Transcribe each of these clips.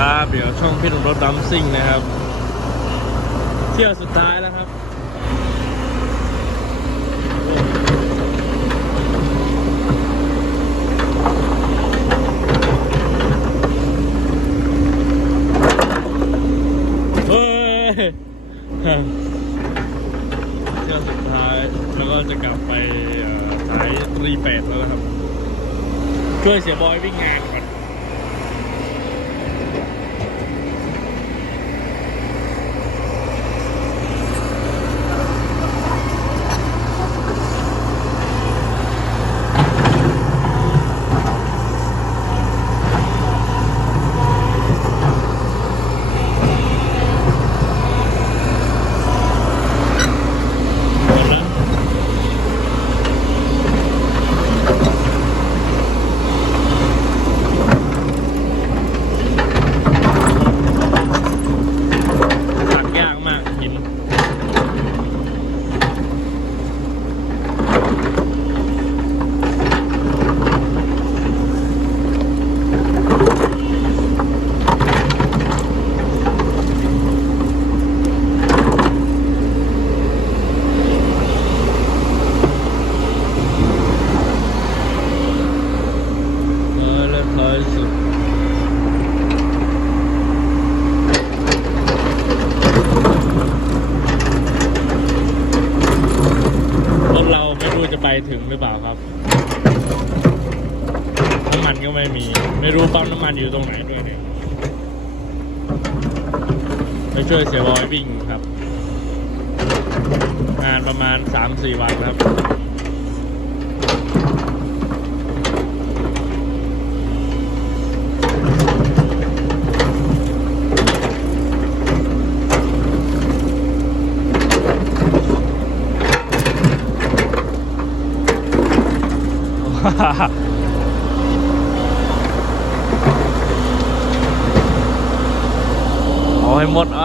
ครับเดี๋ยวช่องพี่หนุ่มรถดัมซิ่งนะครับ เที่ยวสุดท้ายแล้วครับเฮ้ยเที่ยวสุดท้ายแล้วก็จะกลับไปสายตรีแปดแล้วนะครับช่วยเสียบอยวิ่งงานก่อน หมดแล้วตักยากมากหิน เออเลิศร้อยสุด รถเราไม่รู้จะไป ถึงหรือเปล่าครับน้ำมันก็ไม่มี ไม่รู้ปั๊มน้ำมันอยู่ตรงไหนด้วยเนี่ยไปช่วยเสียบอยวิ่งครับ งานประมาณ 3-4 วันครับ เอาให้หมดเอา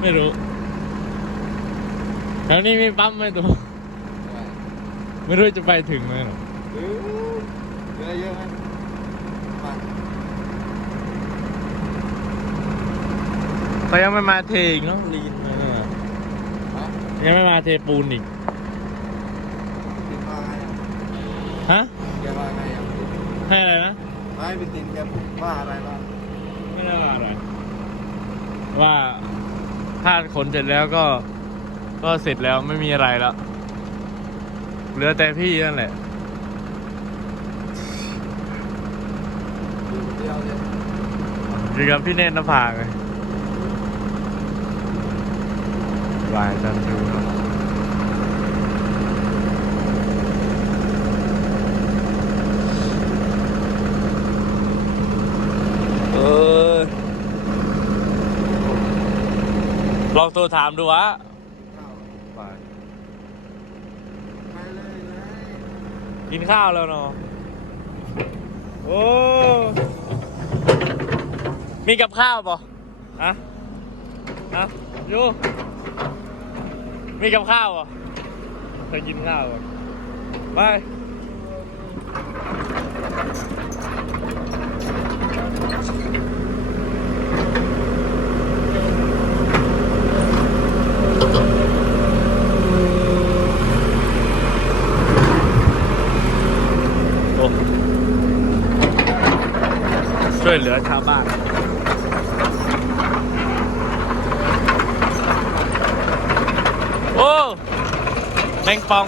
ไม่รู้แถวนี้มีปั๊มไหมตัวไม่รู้จะไปถึงไหมหรอเยอะเยอะไหมมาเขายังไม่มาเทอีกเนาะลีนมาเนี่ยฮะยังไม่มาเทปูนอีก ตินมาไงอะ ฮะแกว่าไงอะให้อะไรนะไม่ไปตินแกว่าอะไรบ้างไม่ได้ว่าอะไรว่าถ้าขนเสร็จแล้วก็ ก็เสร็จแล้วไม่มีอะไรแล้วเหลือแต่พี่นั่นแหละอยู่เดียวเลยอยู่กับพี่เนตรนภาไงวายจันทรูครับเออล องโทรถามดูวะไปกินข้าวแล้วเนาะโอ้ มีกับข้าวป่ะฮะฮะยูมีกับข้าวป่ะจะกินข้าวป่ะไป โอ้ช่วยเหลือชาวบ้าน โอ้แมงปอง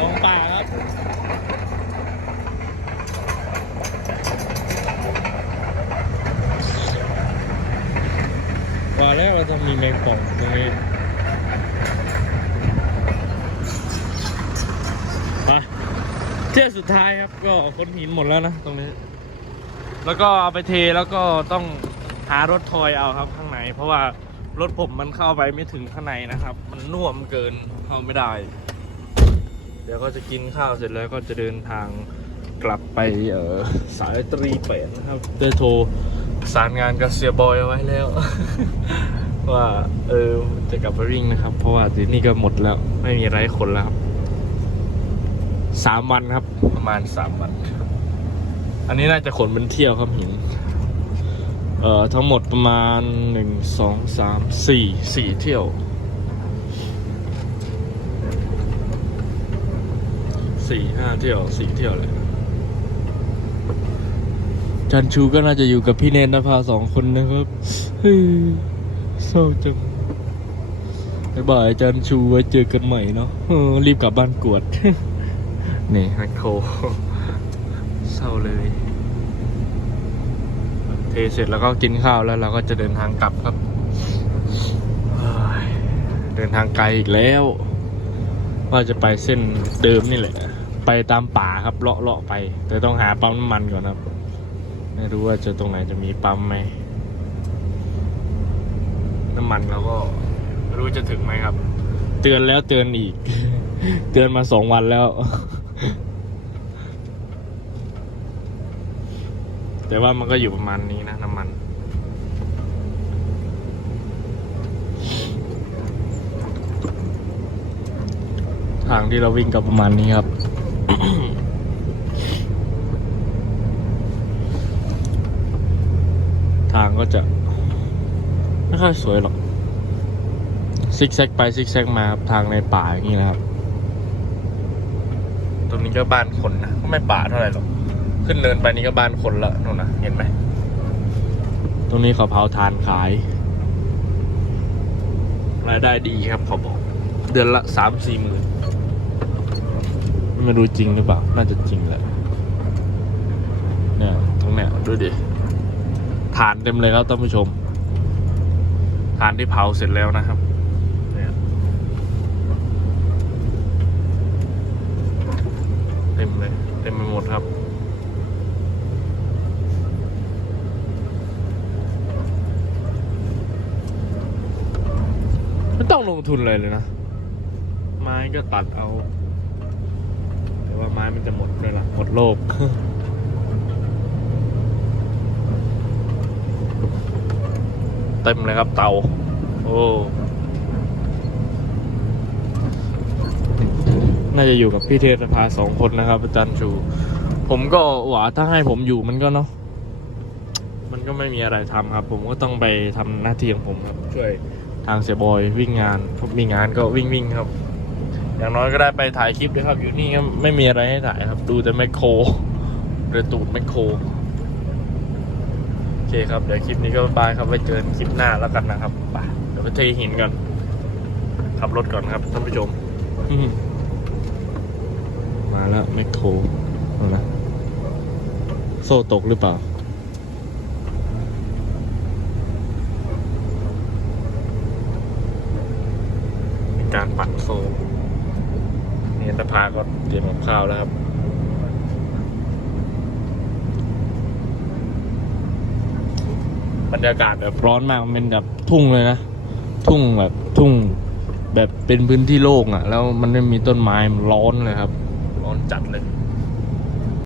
ลงป่าครับว่าแล้วเราต้องมีแมงป่องตรงนี้ไปเที่ยวสุดท้ายครับก็คนหินหมดแล้วนะตรงนี้ แล้วก็เอาไปเทแล้วก็ต้อง หารถทอยเอาครับข้างในเพราะว่ารถผมมันเข้าไปไม่ถึงข้างในนะครับ มันน่วมเกินเข้าไม่ได้ เดี๋ยวก็จะกินข้าวเสร็จแล้วก็จะเดินทางกลับไปเออสายตรีเปดนะครับได้โทรสารงานกับเสียบอยเอาไว้แล้ว ว่าเออจะกลับไปริ่งนะครับ เพราะว่าที่นี้ก็หมดแล้วไม่มีไรคนแล้วครับสามวันครับ ประมาณสามวัน อันนี้น่าจะขนเป็นเที่ยวครับหิน เอ่อทั้งหมดประมาณหนึ่งสองสามสี่สี่เที่ยวสี่ห้าเที่ยวสี่เที่ยวเลยจันชูก็น่าจะอยู่กับพี่เนนนภาสองคนนะครับเฮ้ยเศร้าจังบายบายจันชูไว้เจอกันใหม่เนาะเอรีบกลับบ้านกวด นี่แมคโคเศร้าเลย เเสร็จแล้วก็กินข้าวแล้วเราก็จะเดินทางกลับครับเฮ้ยเดินทางไกลอีกแล้ว ว่าจะไปเส้นเดิมนี่แหละ ไปตามป่าครับเลาะเลาะไป แต่ต้องหาปั๊มน้ำมันก่อนครับ ไม่รู้ว่าจะตรงไหนจะมีปั๊มไหมน้ำมันเราก็ไม่รู้จะถึงไหมครับ เตือนแล้วเตือนอีก เตือนมาสองวันแล้ว แต่ว่ามันก็อยู่ประมาณนี้นะน้ำมันทางที่เราวิ่งก็ประมาณนี้ครับ ทางก็จะ ไม่ค่อยสวยหรอก ซิกแซกไปซิกแซกมาครับทางในป่าอย่างนี้นะครับ ตรงนี้ก็บ้านคนนะ ก็ไม่ป่าเท่าไหร่หรอก ขึ้นเนินไปนี่ก็บ้านคนละนู่นนะเห็นไหม ตรงนี้เขาเผาทานขาย รายได้ดีครับเขาบอก เดือนละสามสี่หมื่นไม่รู้จริงหรือเปล่า น่าจะจริงแหละเนี่ยตรงเนี้ยดูดิฐานเต็มเลยครับท่านผู้ชมฐานที่เผาเสร็จแล้วนะครับเนี่ยเต็มเลย เต็มไปหมดครับ ไม่ต้อง ลงทุนเลยเลยนะ ไม้ก็ตัดเอา แต่ว่าไม้มันจะหมดเลยล่ะ หมดโลกเต็มเลยครับเตา โอ้ น่าจะอยู่กับพี่เทศภาสองคนนะครับอาจารย์ชู ผมก็หวาถ้าให้ผมอยู่มันก็เนาะ มันก็ไม่มีอะไรทำครับ ผมก็ต้องไปทำหน้าที่ของผมครับ ช่วย ทางเสียบอยวิ่งงานพอมีงานก็วิ่งวิ่งครับ อย่างน้อยก็ได้ไปถ่ายคลิปด้วยครับอยู่นี่ก็ไม่มีอะไรให้ถ่ายครับ ดูแต่แมคโครเรือตูดแมคโครโอเคครับ เดี๋ยวคลิปนี้ก็บายครับไว้เจอกันคลิปหน้าแล้วกันนะครับไปเดี๋ยวไปเทหินก่อนขับรถก่อนครับท่านผู้ชม มาแล้วแมคโครนะโซ่ตกหรือเปล่า การปั่นโซ่นี่ตะพาก็เตรียมกับข้าวแล้วครับบรรยากาศแบบร้อนมากมันเป็นแบบทุ่งเลยนะ ทุ่งแบบทุ่งแบบเป็นพื้นที่โล่งอะ่ะ แล้วมันไม่มีต้นไม้มันร้อนเลยครับ ร้อนจัดเลย